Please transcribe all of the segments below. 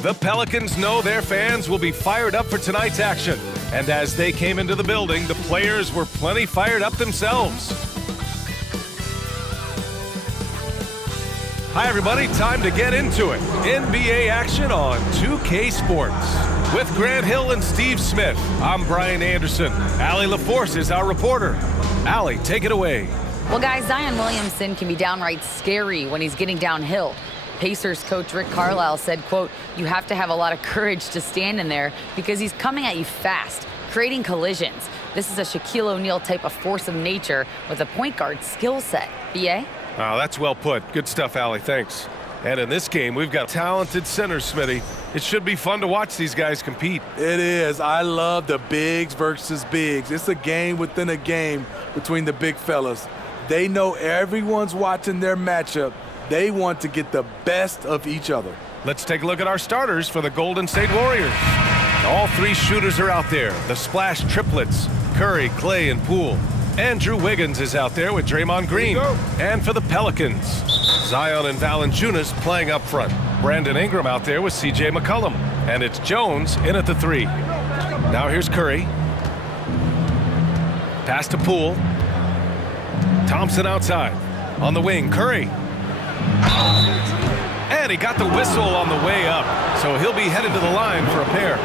The Pelicans know their fans will be fired up for tonight's action. And as they came into the building, the players were plenty fired up themselves. Hi, everybody. Time to get into it. NBA action on 2K Sports. With Grant Hill and Steve Smith, I'm Brian Anderson. Allie LaForce is our reporter. Allie, take it away. Well, guys, Zion Williamson can be downright scary when he's getting downhill. Pacers coach Rick Carlisle said, quote, "You have to have a lot of courage to stand in there because he's coming at you fast, creating collisions. This is a Shaquille O'Neal type of force of nature with a point guard skill set." BA? Oh, that's well put. Good stuff, Allie. Thanks. And in this game, we've got talented centers, Smitty. It should be fun to watch these guys compete. It is. I love the bigs versus bigs. It's a game within a game between the big fellas. They know everyone's watching their matchup. They want to get the best of each other. Let's take a look at our starters for the Golden State Warriors. All three shooters are out there. The splash triplets, Curry, Clay, and Poole. Andrew Wiggins is out there with Draymond Green. And for the Pelicans, Zion and Valanciunas playing up front. Brandon Ingram out there with CJ McCollum. And it's Jones in at the 3. Now here's Curry. Pass to Poole. Thompson outside. On the wing, Curry. And he got the whistle on the way up, so he'll be headed to the line for a pair.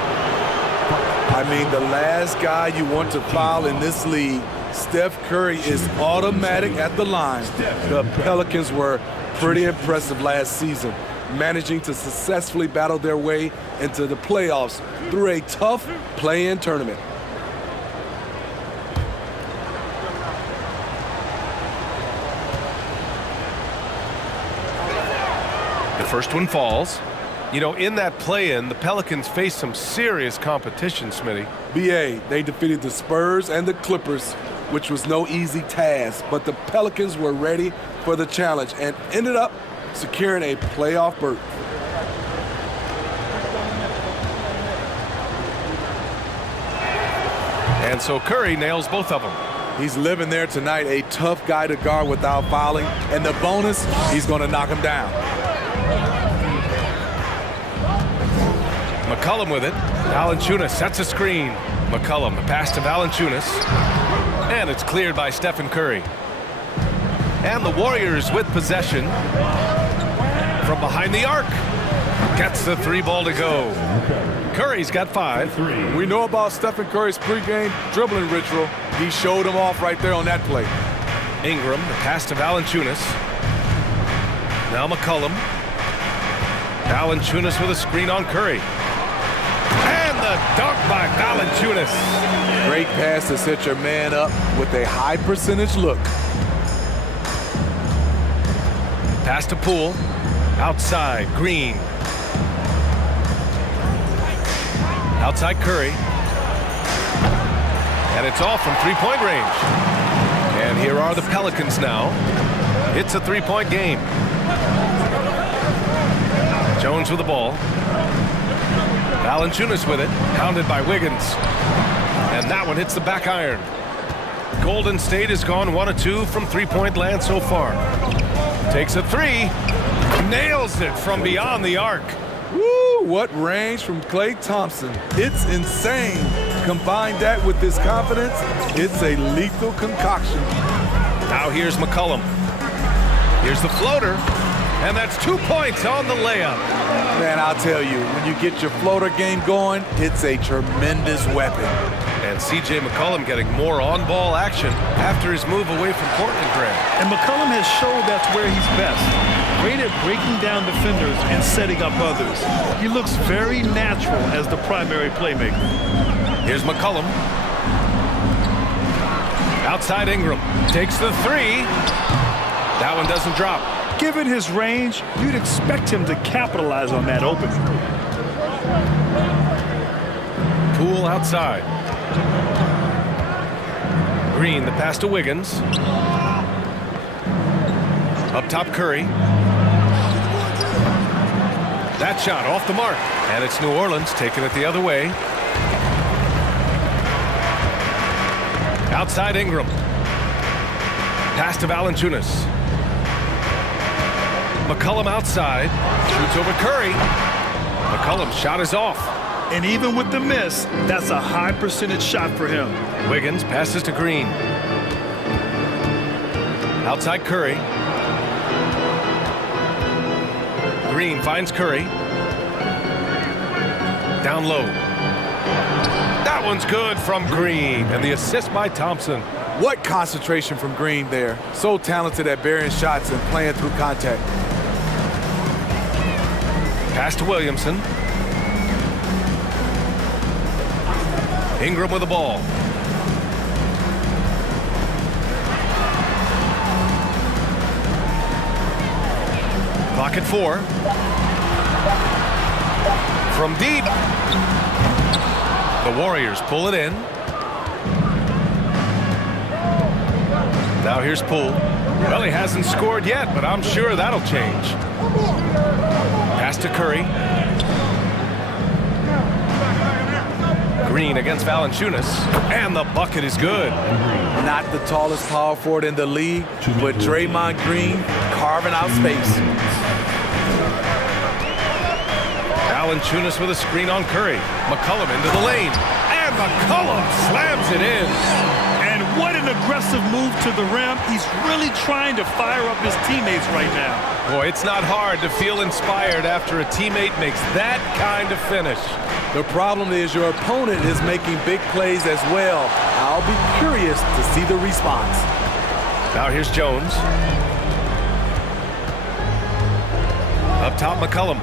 I mean, the last guy you want to foul in this league, Steph Curry, is automatic at the line. The Pelicans were pretty impressive last season, managing to successfully battle their way into the playoffs through a tough play-in tournament. First one falls. You know, in that play-in, the Pelicans faced some serious competition, Smitty. BA, they defeated the Spurs and the Clippers, which was no easy task, but the Pelicans were ready for the challenge and ended up securing a playoff berth. And so Curry nails both of them. He's living there tonight, a tough guy to guard without fouling, and the bonus, he's going to knock him down. McCollum with it. Valanciunas sets a screen. McCollum, the pass to Valanciunas. And it's cleared by Stephen Curry. And the Warriors with possession. From behind the arc. Gets the 3 ball to go. Curry's got 5. We know about Stephen Curry's pregame dribbling ritual. He showed him off right there on that play. Ingram, the pass to Valanciunas. Now McCollum. Valanciunas with a screen on Curry. And the dunk by Valanciunas. Great pass to set your man up with a high percentage look. Pass to Poole. Outside, Green. Outside Curry. And it's off from three-point range. And here are the Pelicans now. It's a three-point game. Jones with the ball. Valanciunas with it, pounded by Wiggins. And that one hits the back iron. Golden State has gone 1 of 2 from three-point land so far. Takes a 3, nails it from beyond the arc. Woo, what range from Klay Thompson. It's insane. Combine that with this confidence, it's a lethal concoction. Now here's McCollum. Here's the floater. And that's 2 points on the layup. Man, I'll tell you, when you get your floater game going, it's a tremendous weapon. And C.J. McCollum getting more on-ball action after his move away from Portland, Grant. And McCollum has showed that's where he's best. Great at breaking down defenders and setting up others. He looks very natural as the primary playmaker. Here's McCollum. Outside Ingram. Takes the 3. That one doesn't drop. Given his range, you'd expect him to capitalize on that opening. Poole outside. Green, the pass to Wiggins. Up top, Curry. That shot off the mark. And it's New Orleans taking it the other way. Outside Ingram. Pass to Valanciunas. McCollum outside. Shoots over Curry. McCollum's shot is off. And even with the miss, that's a high percentage shot for him. Wiggins passes to Green. Outside Curry. Green finds Curry. Down low. That one's good from Green. And the assist by Thompson. What concentration from Green there. So talented at burying shots and playing through contact. Pass to Williamson. Ingram with the ball. Clock at 4. From deep. The Warriors pull it in. Now here's Poole. Well, he hasn't scored yet, but I'm sure that'll change. Pass to Curry. Green against Valanciunas, and the bucket is good. Not the tallest power forward in the league, but Draymond Green carving out space. Valanciunas with a screen on Curry. McCollum into the lane, and McCollum slams it in. And what an aggressive move to the rim. He's really trying to fire up his teammates right now. Boy, it's not hard to feel inspired after a teammate makes that kind of finish. The problem is your opponent is making big plays as well. I'll be curious to see the response. Now here's Jones. Up top, McCollum.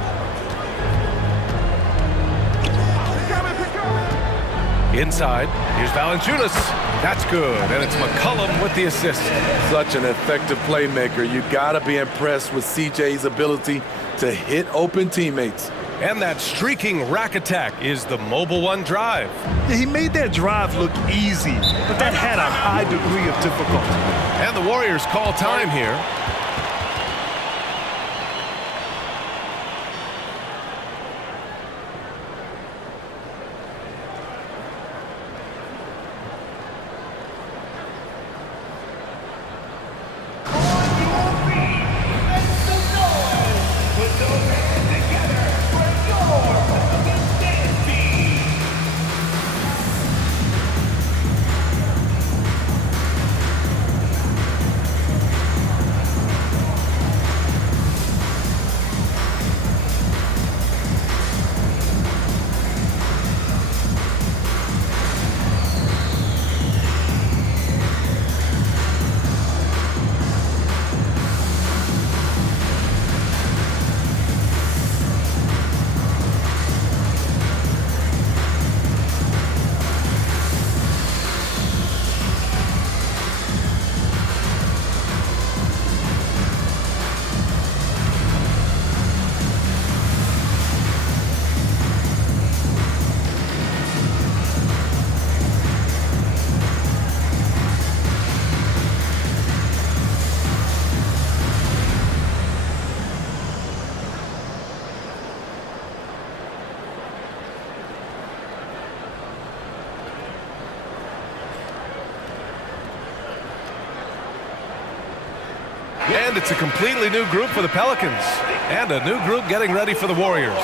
Inside, here's Valanciunas. That's good, and it's McCollum with the assist. Such an effective playmaker. You gotta be impressed with CJ's ability to hit open teammates. And that streaking rack attack is the Mobile One drive. Yeah, he made that drive look easy, but that had a high degree of difficulty. And the Warriors call time here. And it's a completely new group for the Pelicans. And a new group getting ready for the Warriors.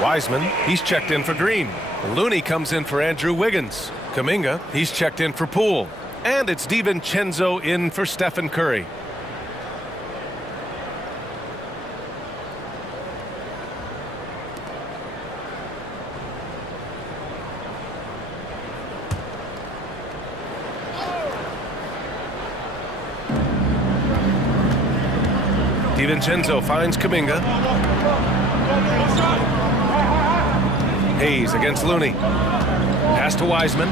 Wiseman, he's checked in for Green. Looney comes in for Andrew Wiggins. Kuminga, he's checked in for Poole. And it's DiVincenzo in for Stephen Curry. DiVincenzo finds Kuminga. Hayes against Looney. Pass to Wiseman.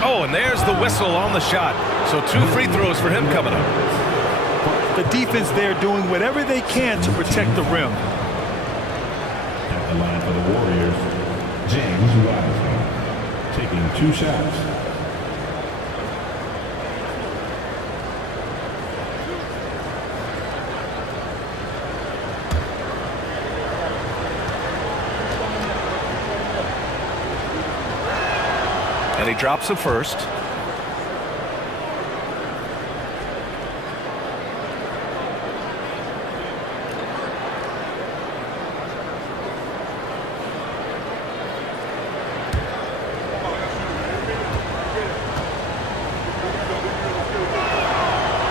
Oh, and there's the whistle on the shot. So 2 free throws for him coming up. The defense there doing whatever they can to protect the rim. At the line for the Warriors, James Wiseman, taking 2 shots. And he drops the first.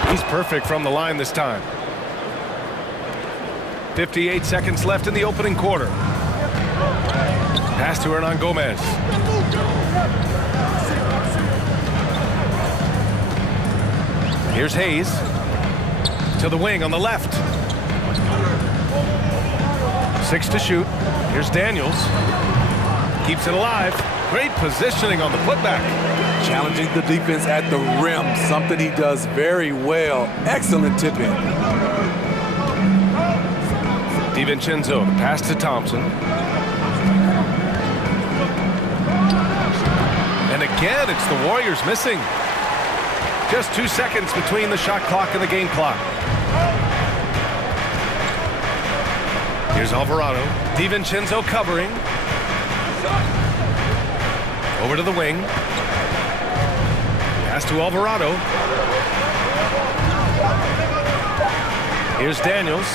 He's perfect from the line this time. 58 seconds left in the opening quarter. Pass to Hernan Gomez. Here's Hayes. To the wing on the left. 6 to shoot. Here's Daniels. Keeps it alive. Great positioning on the putback. Challenging the defense at the rim, something he does very well. Excellent tip in. DiVincenzo, the pass to Thompson. And again, it's the Warriors missing. Just 2 seconds between the shot clock and the game clock. Here's Alvarado. DiVincenzo covering. Over to the wing. Pass to Alvarado. Here's Daniels.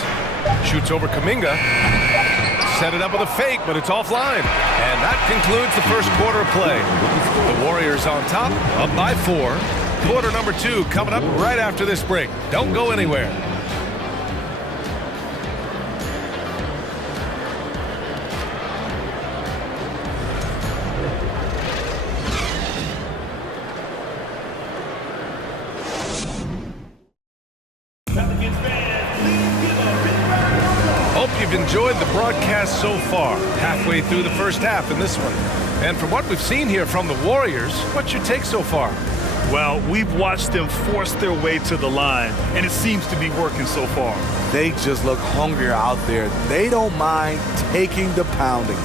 Shoots over Kuminga. Set it up with a fake, but it's offline. And that concludes the first quarter of play. The Warriors on top, up by 4. Quarter number 2 coming up right after this break. Don't go anywhere. Hope you've enjoyed the broadcast so far. Halfway through the first half in this one. And from what we've seen here from the Warriors, what's your take so far? Well, we've watched them force their way to the line, and it seems to be working so far. They just look hungrier out there. They don't mind taking the pounding.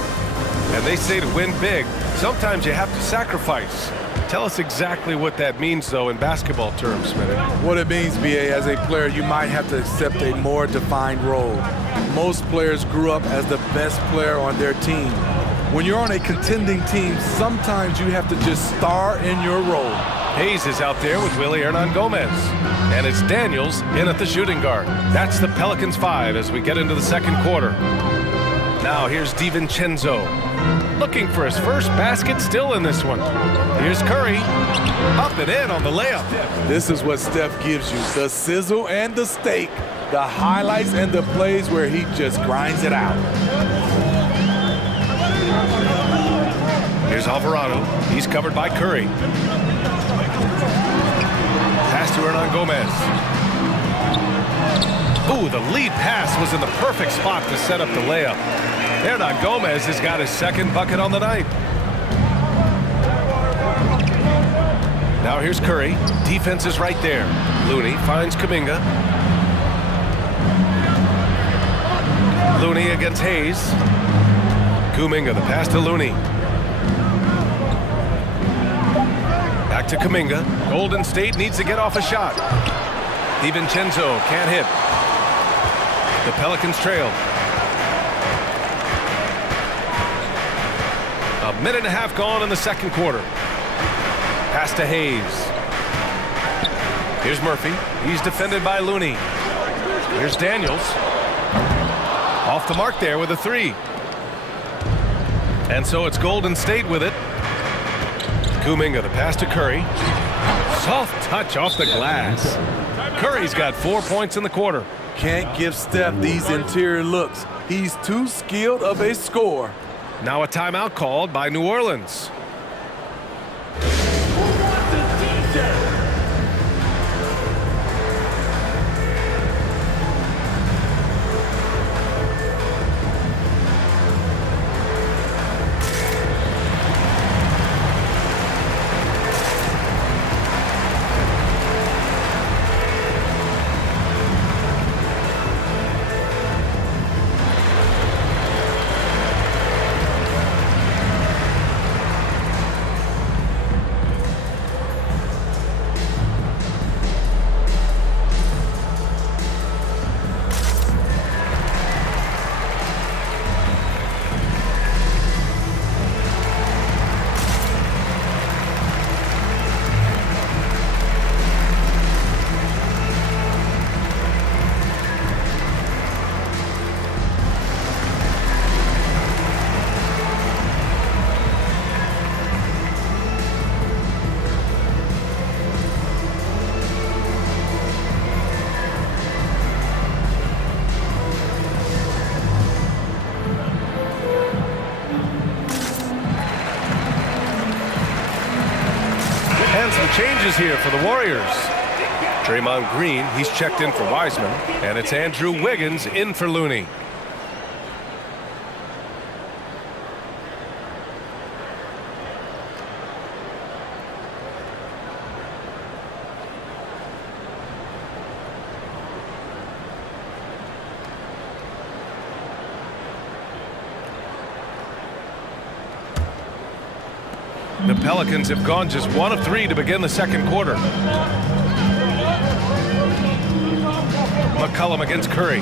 And they say to win big, sometimes you have to sacrifice. Tell us exactly what that means, though, in basketball terms, Minute. What it means, BA, as a player, you might have to accept a more defined role. Most players grew up as the best player on their team. When you're on a contending team, sometimes you have to just star in your role. Hayes is out there with Willie Hernan Gomez. And it's Daniels in at the shooting guard. That's the Pelicans 5 as we get into the second quarter. Now here's DiVincenzo. Looking for his first basket still in this one. Here's Curry. Up and in on the layup. This is what Steph gives you. The sizzle and the steak. The highlights and the plays where he just grinds it out. Here's Alvarado. He's covered by Curry. Pass to Hernan Gomez. Ooh, the lead pass was in the perfect spot to set up the layup. Hernan Gomez has got his second bucket on the night. Now here's Curry. Defense is right there. Looney finds Kuminga. Looney against Hayes. Kuminga, the pass to Looney. Back to Kuminga. Golden State needs to get off a shot. DiVincenzo can't hit. The Pelicans trail. A minute and a half gone in the second quarter. Pass to Hayes. Here's Murphy. He's defended by Looney. Here's Daniels. Off the mark there with a 3. And so it's Golden State with it. Kuminga, the pass to Curry. Soft touch off the glass. Curry's got 4 points in the quarter. Can't give Steph these interior looks. He's too skilled of a scorer. Now a timeout called by New Orleans. Changes here for the Warriors. Draymond Green, he's checked in for Wiseman, and it's Andrew Wiggins in for Looney. The Pelicans have gone just 1 of 3 to begin the second quarter. McCollum against Curry.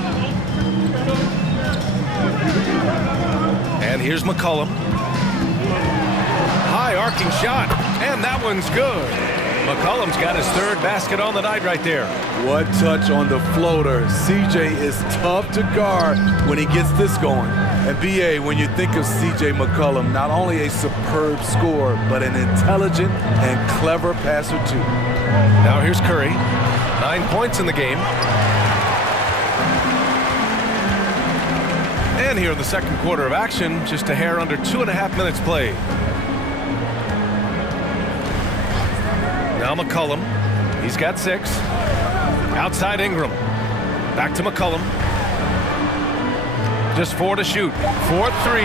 And here's McCollum. High arcing shot, and that one's good. McCollum's got his 3rd basket on the night right there. What touch on the floater. CJ is tough to guard when he gets this going. And BA, when you think of CJ McCollum, not only a superb scorer, but an intelligent and clever passer too. Now here's Curry. 9 points in the game. And here in the second quarter of action, just a hair under 2.5 minutes played. Now McCollum. He's got 6. Outside Ingram. Back to McCollum. Just 4 to shoot. 4-3.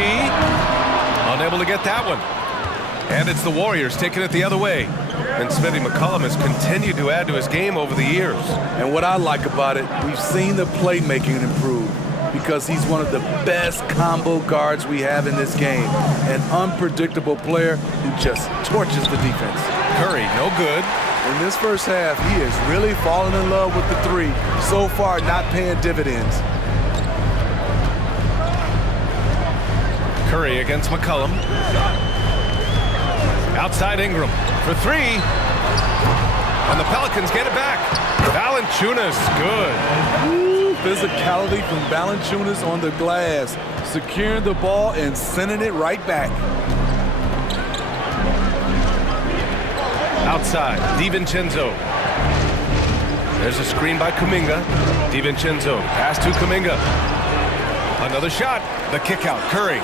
Unable to get that one. And it's the Warriors taking it the other way. And Smitty, McCollum has continued to add to his game over the years. And what I like about it, we've seen the playmaking improve because he's one of the best combo guards we have in this game. An unpredictable player who just torches the defense. Curry, no good. In this first half, he is really falling in love with the 3. So far, not paying dividends. Curry against McCollum. Outside Ingram for 3. And the Pelicans get it back. Valanciunas, good. Ooh, physicality from Valanciunas on the glass. Securing the ball and sending it right back. Outside, DiVincenzo. There's a screen by Kuminga. DiVincenzo, pass to Kuminga. Another shot, the kick out, Curry.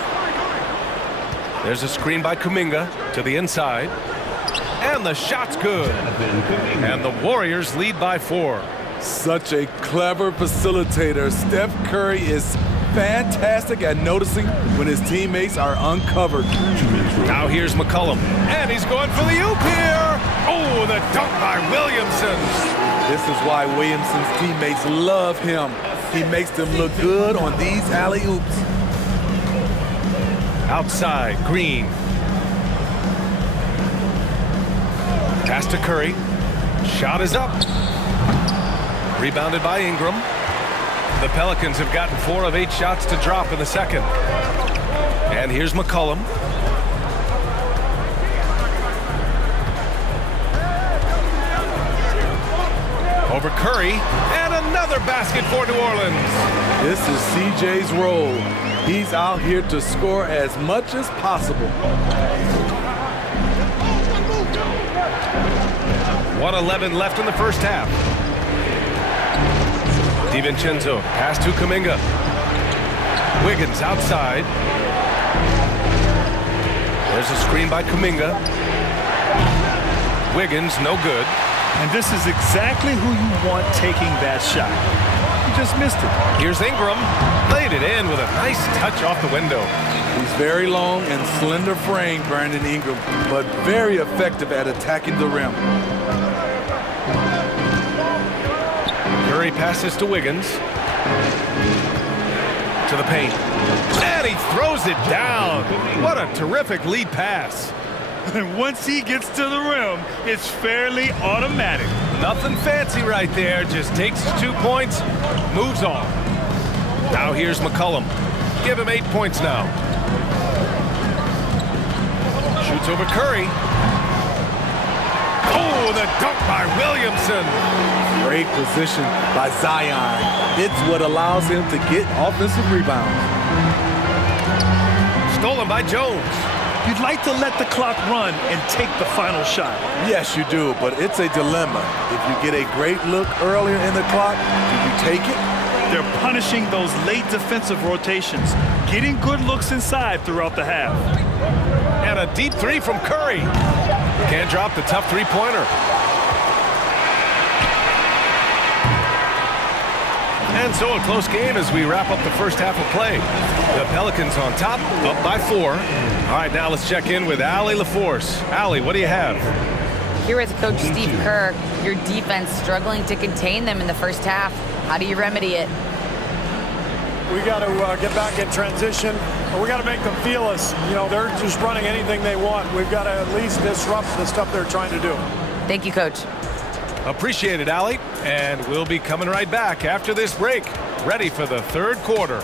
There's a screen by Kuminga to the inside. And the shot's good. And the Warriors lead by 4. Such a clever facilitator. Steph Curry is fantastic at noticing when his teammates are uncovered. Now here's McCollum. And he's going for the oop here. Oh, the dunk by Williamson. This is why Williamson's teammates love him. He makes them look good on these alley-oops. Outside, Green. Pass to Curry. Shot is up. Rebounded by Ingram. The Pelicans have gotten 4 of 8 shots to drop in the second. And here's McCollum. Over Curry. And another basket for New Orleans. This is CJ's role. He's out here to score as much as possible. 1:11 left in the first half. DiVincenzo, pass to Kuminga. Wiggins outside. There's a screen by Kuminga. Wiggins, no good. And this is exactly who you want taking that shot. You just missed it. Here's Ingram. Laid it in with a nice touch off the window. He's very long and slender frame, Brandon Ingram, but very effective at attacking the rim. Curry passes to Wiggins. To the paint. And he throws it down. What a terrific lead pass. And once he gets to the rim, it's fairly automatic. Nothing fancy right there. Just takes his 2 points, moves on. Now here's McCollum. Give him 8 points now. Shoots over Curry. Oh, the dunk by Williamson. Great position by Zion. It's what allows him to get offensive rebounds. Stolen by Jones. You'd like to let the clock run and take the final shot. Yes, you do, but it's a dilemma. If you get a great look earlier in the clock, do you take it? They're punishing those late defensive rotations, getting good looks inside throughout the half. And a deep 3 from Curry. Can't drop the tough three-pointer. And so a close game as we wrap up the first half of play. The Pelicans on top, up by 4. All right, now let's check in with Allie LaForce. Allie, what do you have? Here with Coach Steve Kerr, your defense struggling to contain them in the first half. How do you remedy it? We got to get back in transition. We got to make them feel us. You know, they're just running anything they want. We've got to at least disrupt the stuff they're trying to do. Thank you, Coach. Appreciate it, Allie. And we'll be coming right back after this break, ready for the third quarter.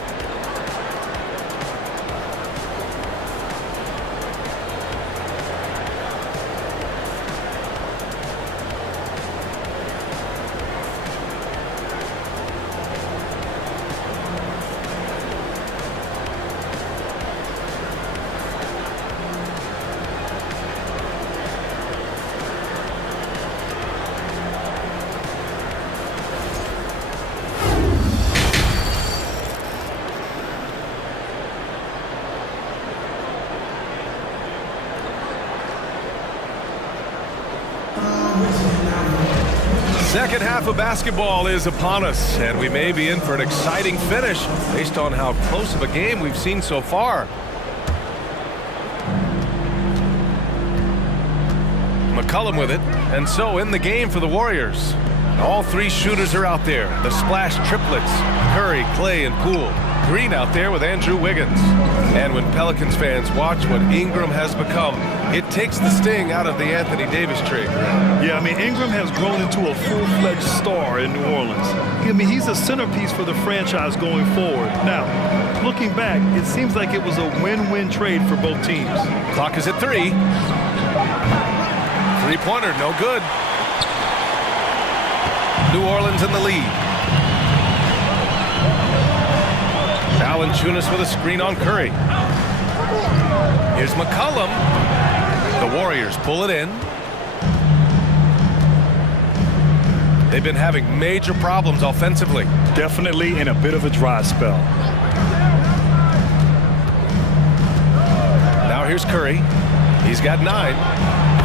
Second half of basketball is upon us, and we may be in for an exciting finish based on how close of a game we've seen so far. McCollum with it, and so in the game for the Warriors. All 3 shooters are out there. The splash triplets, Curry, Clay, and Poole. Green out there with Andrew Wiggins. And when Pelicans fans watch what Ingram has become, it takes the sting out of the Anthony Davis trade. Yeah, I mean, Ingram has grown into a full-fledged star in New Orleans. I mean, he's a centerpiece for the franchise going forward. Now, looking back, it seems like it was a win-win trade for both teams. Clock is at 3. Three-pointer, no good. New Orleans in the lead. Valanciunas with a screen on Curry. Here's McCollum. The Warriors pull it in. They've been having major problems offensively. Definitely in a bit of a dry spell. Now here's Curry. He's got 9.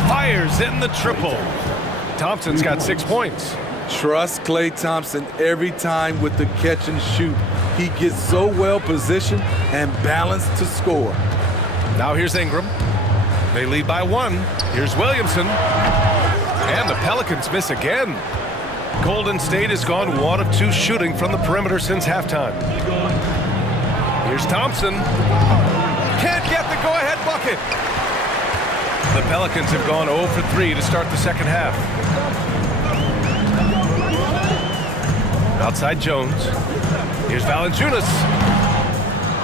Fires in the triple. Thompson's got 6 points. Trust Klay Thompson every time with the catch and shoot. He gets so well positioned and balanced to score. Now here's Ingram. They lead by 1. Here's Williamson. And the Pelicans miss again. Golden State has gone 1 of 2 shooting from the perimeter since halftime. Here's Thompson. Can't get the go-ahead bucket. The Pelicans have gone 0 for 3 to start the second half. Outside Jones. Here's Valanciunas.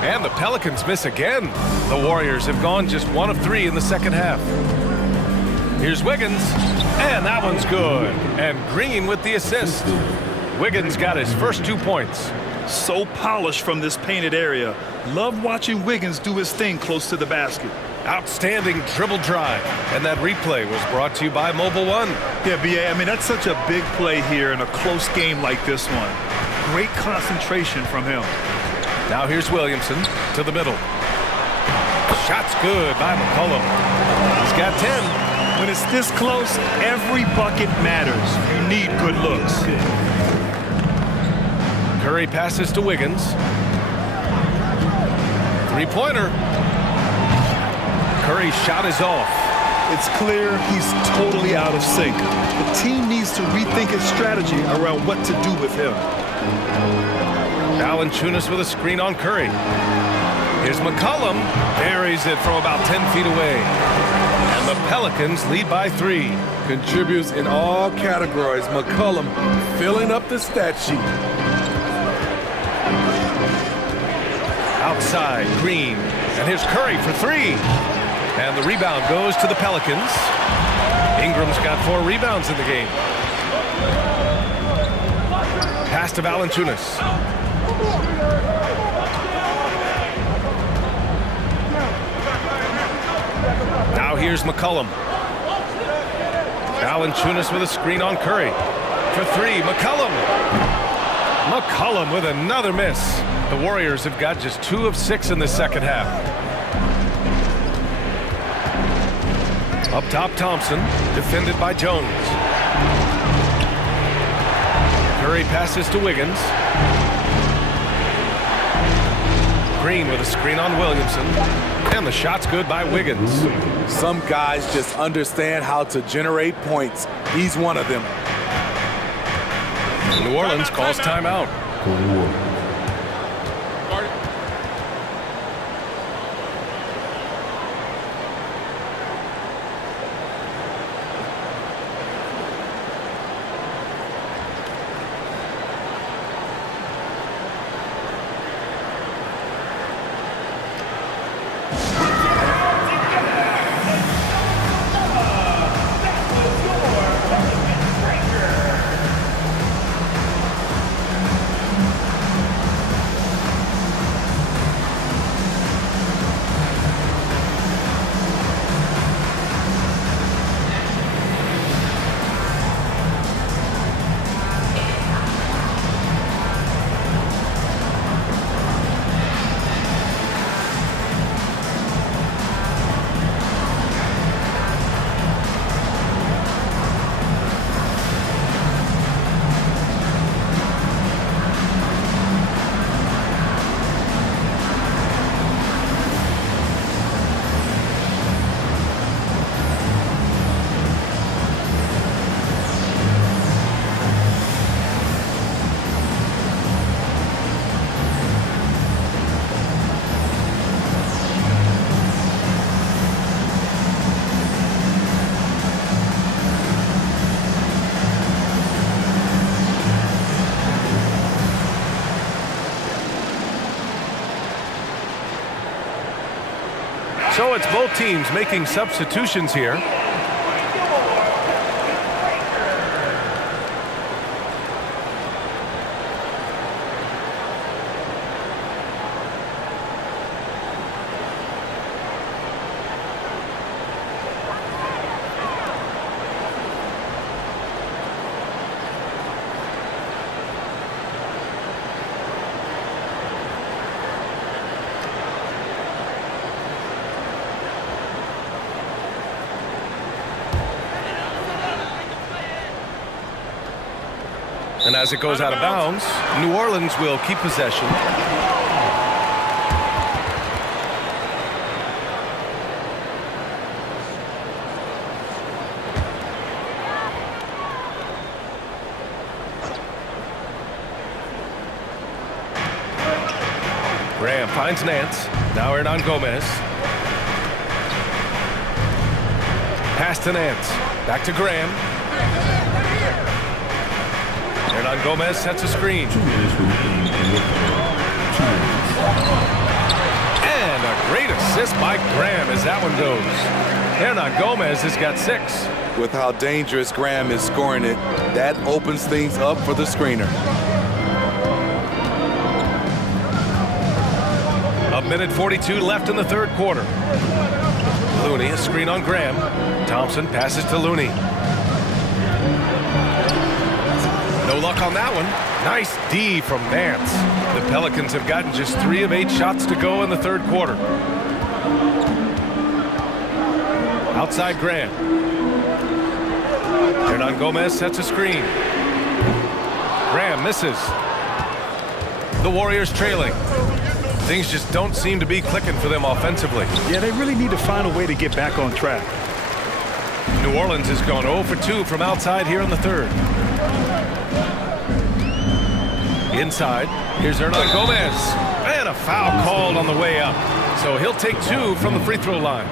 And the Pelicans miss again. The Warriors have gone just 1 of 3 in the second half. Here's Wiggins. And that one's good. And Green with the assist. Wiggins got his first 2 points. So polished from this painted area. Love watching Wiggins do his thing close to the basket. Outstanding dribble drive. And that replay was brought to you by Mobile One. Yeah, B.A., I mean, that's such a big play here in a close game like this one. Great concentration from him. Now here's Williamson to the middle. Shot's good by McCollum. He's got 10. When it's this close, every bucket matters. You need good looks. Curry passes to Wiggins. Three-pointer. Curry's shot is off. It's clear he's totally out of sync. The team needs to rethink its strategy around what to do with him. Valanciunas with a screen on Curry. Here's McCollum. Buries it from about 10 feet away. And the Pelicans lead by 3. Contributes in all categories. McCollum filling up the stat sheet. Outside, Green. And here's Curry for 3. And the rebound goes to the Pelicans. Ingram's got 4 rebounds in the game. Pass to Valanciunas. Now here's McCollum. Valanciunas with a screen on Curry. For 3, McCollum. McCollum with another miss. The Warriors have got just 2 of 6 in the second half. Up top, Thompson, defended by Jones. Curry passes to Wiggins. Green with a screen on Williamson. And the shot's good by Wiggins. Some guys just understand how to generate points. He's one of them. New Orleans calls timeout. So it's both teams making substitutions here. And as it goes out of bounds, New Orleans will keep possession. Graham finds Nance. Now Hernan Gomez. Pass to Nance. Back to Graham. Hernan Gomez sets a screen. 2 minutes remaining in the third. 2 minutes. And a great assist by Graham as that one goes. Hernan Gomez has got 6. With how dangerous Graham is scoring it, that opens things up for the screener. A minute 42 left in the third quarter. Looney, a screen on Graham. Thompson passes to Looney. No luck on that one. Nice D from Nance. The Pelicans have gotten just 3 of 8 shots to go in the third quarter. Outside Graham. Hernan Gomez sets a screen. Graham misses. The Warriors trailing. Things just don't seem to be clicking for them offensively. Yeah, they really need to find a way to get back on track. New Orleans has gone 0 for 2 from outside here in the third. Inside, here's Hernan Gomez. And a foul called on the way up. So he'll take 2 from the free throw line.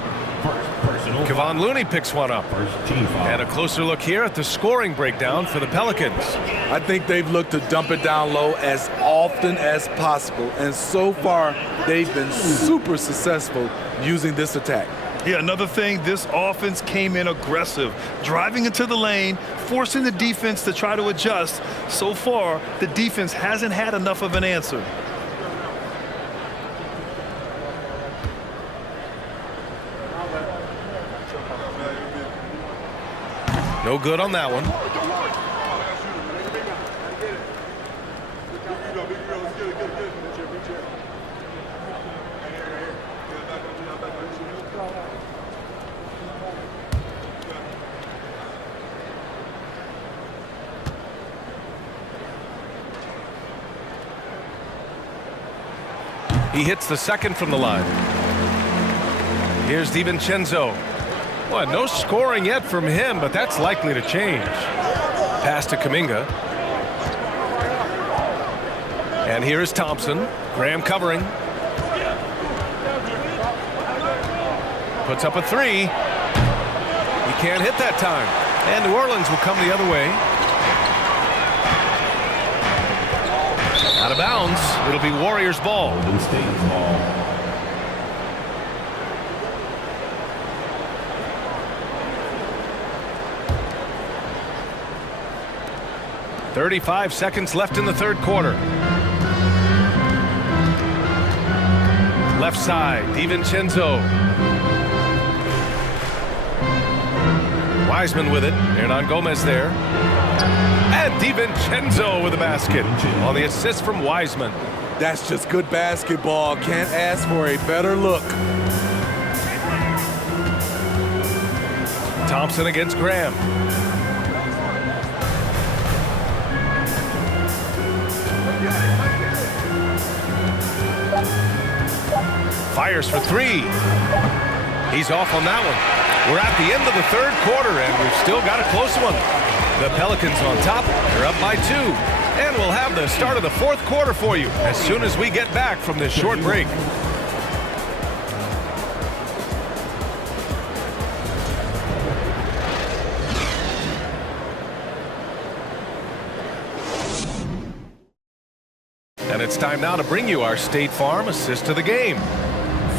Kevon Looney picks one up. And a closer look here at the scoring breakdown for the Pelicans. I think they've looked to dump it down low as often as possible. And so far, they've been super successful using this attack. Yeah, another thing, this offense came in aggressive, driving into the lane, forcing the defense to try to adjust. So far, the defense hasn't had enough of an answer. No good on that one. He hits the second from the line. Here's DiVincenzo. Well, no scoring yet from him, but that's likely to change. Pass to Kuminga. And here is Thompson. Graham covering. Puts up a three. He can't hit that time. And New Orleans will come the other way. Out of bounds. It'll be Warriors ball. Golden State ball. 35 seconds left in the third quarter. Left side, DiVincenzo. Wiseman with it. Hernan Gomez there. And DiVincenzo with the basket on the assist from Wiseman. That's just good basketball. Can't ask for a better look. Thompson against Graham. Fires for three. He's off on that one. We're at the end of the third quarter, and we've still got a close one. The Pelicans on top. They're up by 2. And we'll have the start of the fourth quarter for you as soon as we get back from this short break. And it's time now to bring you our State Farm assist of the game.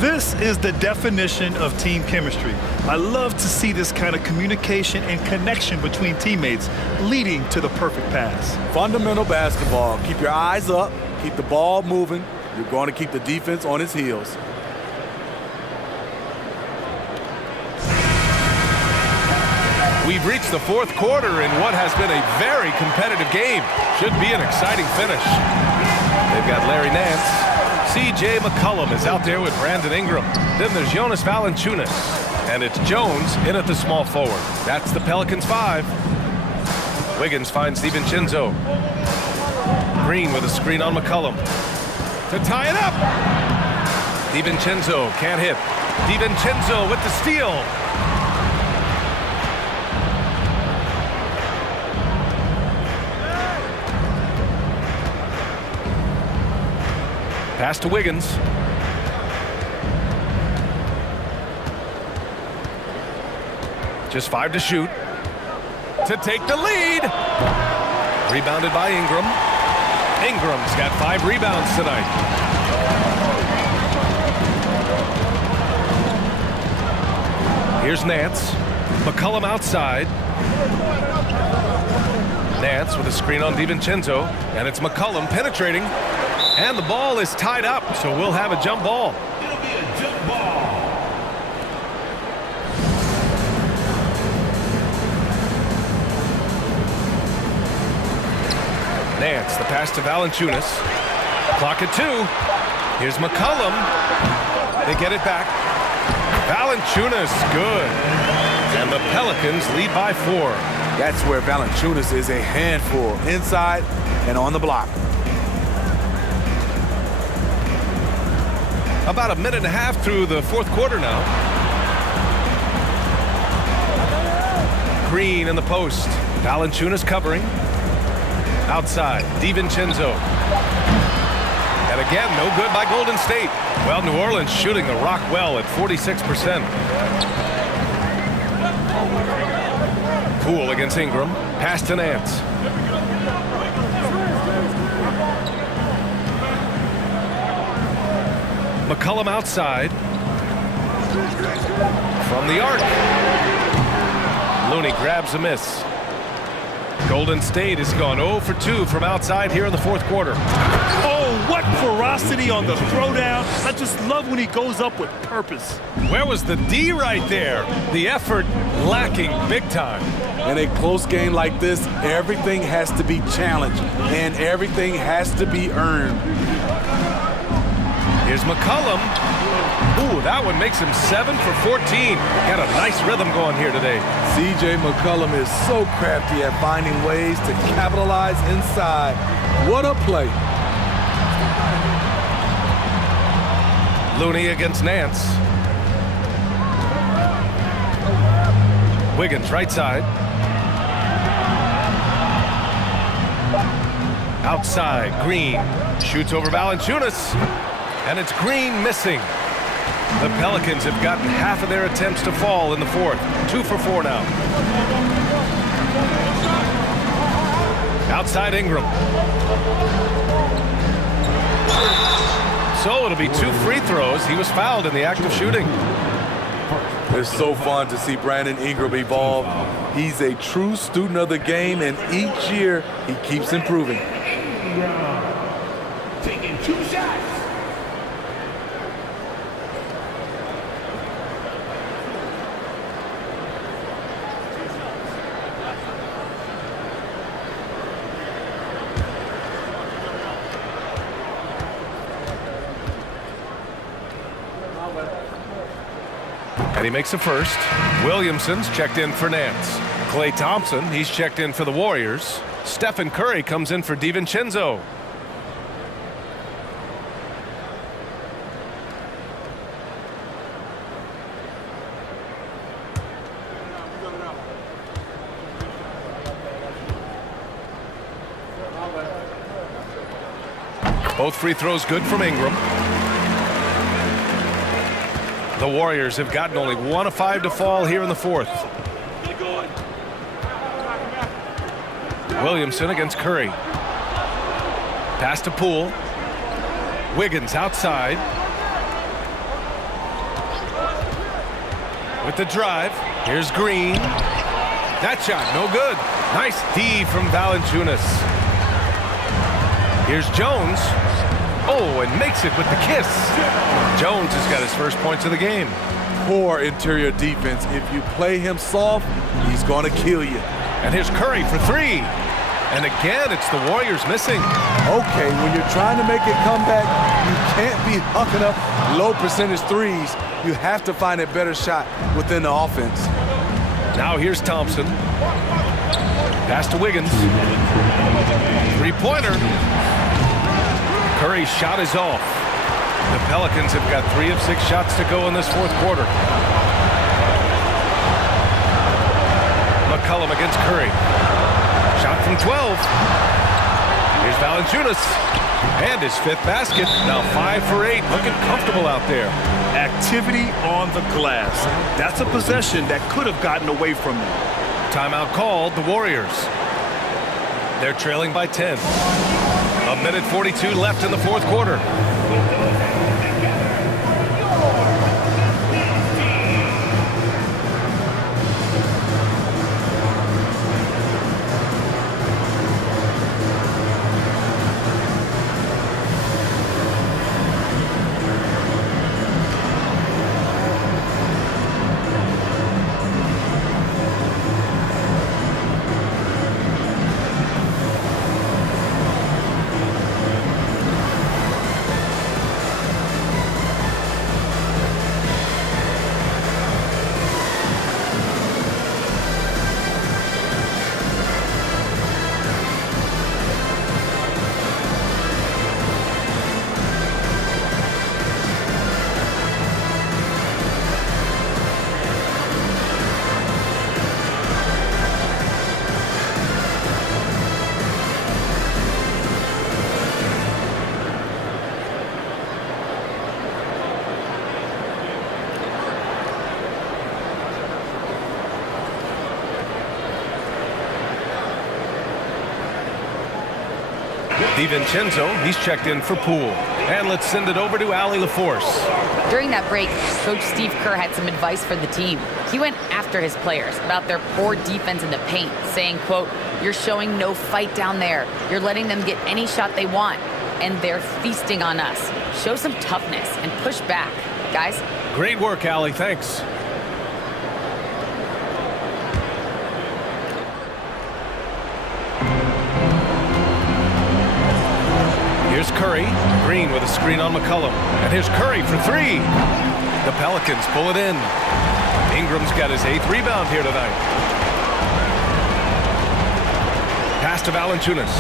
This is the definition of team chemistry. I love to see this kind of communication and connection between teammates leading to the perfect pass. Fundamental basketball. Keep your eyes up. Keep the ball moving. You're going to keep the defense on its heels. We've reached the fourth quarter in what has been a very competitive game. Should be an exciting finish. They've got Larry Nance. C.J. McCollum is out there with Brandon Ingram. Then there's Jonas Valanciunas. And it's Jones in at the small forward. That's the Pelicans 5. Wiggins finds DiVincenzo. Green with a screen on McCollum. To tie it up. DiVincenzo can't hit. DiVincenzo with the steal. Pass to Wiggins. Just 5 to shoot. To take the lead. Rebounded by Ingram. Ingram's got 5 rebounds tonight. Here's Nance. McCollum outside. Nance with a screen on DiVincenzo. And it's McCollum penetrating. And the ball is tied up, so we'll have a jump ball. It'll be a jump ball. Nance, the pass to Valanciunas. Clock at 2. Here's McCollum. They get it back. Valanciunas, good. And the Pelicans lead by 4. That's where Valanciunas is a handful, inside and on the block. About a minute and a half through the fourth quarter now. Green in the post. Valanciunas covering. Outside, DiVincenzo. And again, no good by Golden State. Well, New Orleans shooting the rock well at 46%. Poole against Ingram. Pass to Nance. McCollum outside. From the arc. Looney grabs a miss. Golden State has gone 0 for 2 from outside here in the fourth quarter. Oh, what ferocity on the throwdown. I just love when he goes up with purpose. Where was the D right there? The effort lacking big time. In a close game like this, everything has to be challenged and everything has to be earned. Here's McCollum. Ooh, that one makes him 7 for 14. Got a nice rhythm going here today. C.J. McCollum is so crafty at finding ways to capitalize inside. What a play. Looney against Nance. Wiggins right side. Outside, Green shoots over Valanciunas, and it's Green missing. The Pelicans have gotten half of their attempts to fall in the fourth. 2 for 4 now. Outside Ingram. So it'll be 2 free throws. He was fouled in the act of shooting. It's so fun to see Brandon Ingram evolve. He's a true student of the game, and each year he keeps improving. Taking 2 shots. And he makes a first. Williamson's checked in for Nance. Klay Thompson, he's checked in for the Warriors. Stephen Curry comes in for DiVincenzo. Both free throws good from Ingram. The Warriors have gotten only 1 of 5 to fall here in the fourth. Williamson against Curry. Pass to Poole. Wiggins outside. With the drive. Here's Green. That shot, no good. Nice D from Valanciunas. Here's Jones. Oh, and makes it with the kiss. Jones has got his first points of the game. Poor interior defense. If you play him soft, he's going to kill you. And here's Curry for 3. And again, it's the Warriors missing. Okay, when you're trying to make a comeback, you can't be hucking up low percentage threes. You have to find a better shot within the offense. Now here's Thompson. Pass to Wiggins. 3-pointer. Curry's shot is off. The Pelicans have got 3 of 6 shots to go in this fourth quarter. McCollum against Curry. Shot from 12. Here's Valanciunas. And his 5th basket. Now 5 for 8. Looking comfortable out there. Activity on the glass. That's a possession that could have gotten away from them. Timeout called, the Warriors. They're trailing by 10. 1:42 left in the fourth quarter. DiVincenzo, he's checked in for Poole. And let's send it over to Allie LaForce. During that break, Coach Steve Kerr had some advice for the team. He went after his players about their poor defense in the paint, saying, quote, "You're showing no fight down there. You're letting them get any shot they want, and they're feasting on us. Show some toughness and push back, guys." Great work, Allie. Thanks. Here's Curry. Green with a screen on McCollum. And here's Curry for 3. The Pelicans pull it in. Ingram's got his 8th rebound here tonight. Pass to Valanciunas.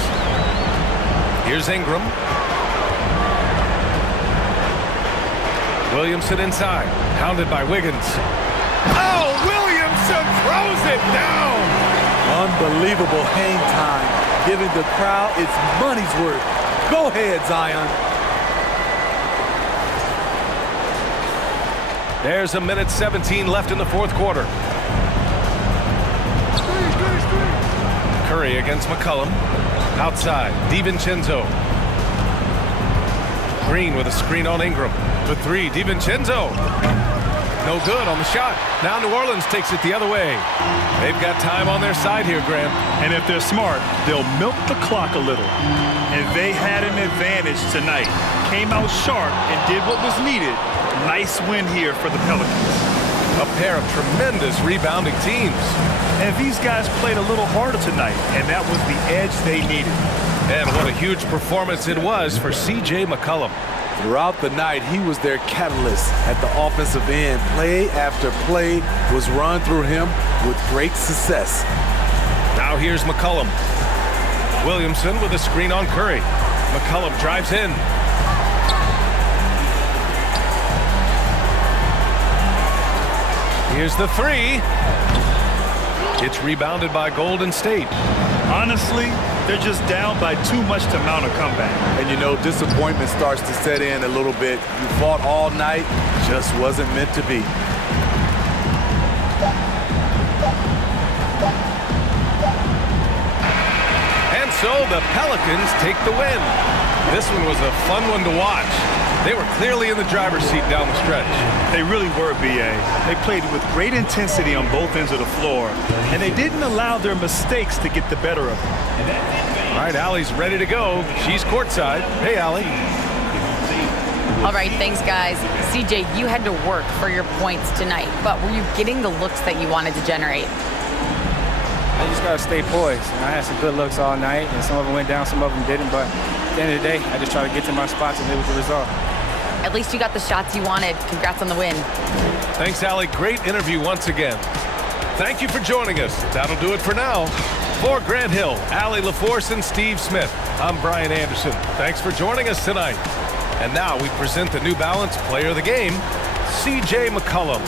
Here's Ingram. Williamson inside, hounded by Wiggins. Oh, Williamson throws it down! Unbelievable hang time, giving the crowd its money's worth. Go ahead, Zion. There's 1:17 left in the fourth quarter. Curry against McCollum. Outside, DiVincenzo. Green with a screen on Ingram. For three, DiVincenzo. No good on the shot. Now New Orleans takes it the other way. They've got time on their side here, Grant. And if they're smart, they'll milk the clock a little. And they had an advantage tonight. Came out sharp and did what was needed. Nice win here for the Pelicans. A pair of tremendous rebounding teams. And these guys played a little harder tonight, and that was the edge they needed. And what a huge performance it was for C.J. McCollum. Throughout the night, he was their catalyst at the offensive end. Play after play was run through him with great success. Now here's McCollum. Williamson with a screen on Curry. McCollum drives in. Here's the three. It's rebounded by Golden State. Honestly, they're just down by too much to mount a comeback. And you know, disappointment starts to set in a little bit. You fought all night, just wasn't meant to be. And so the Pelicans take the win. This one was a fun one to watch. They were clearly in the driver's seat down the stretch. They really were, B.A. They played with great intensity on both ends of the floor, and they didn't allow their mistakes to get the better of them. All right, Allie's ready to go. She's courtside. Hey, Allie. All right, thanks, guys. CJ, you had to work for your points tonight, but were you getting the looks that you wanted to generate? I just got to stay poised. I had some good looks all night, and some of them went down, some of them didn't, but at the end of the day, I just try to get to my spots and live with the result. At least you got the shots you wanted. Congrats on the win. Thanks, Allie. Great interview once again. Thank you for joining us. That'll do it for now. For Grant Hill, Allie LaForce, and Steve Smith, I'm Brian Anderson. Thanks for joining us tonight. And now we present the New Balance Player of the Game, C.J. McCollum.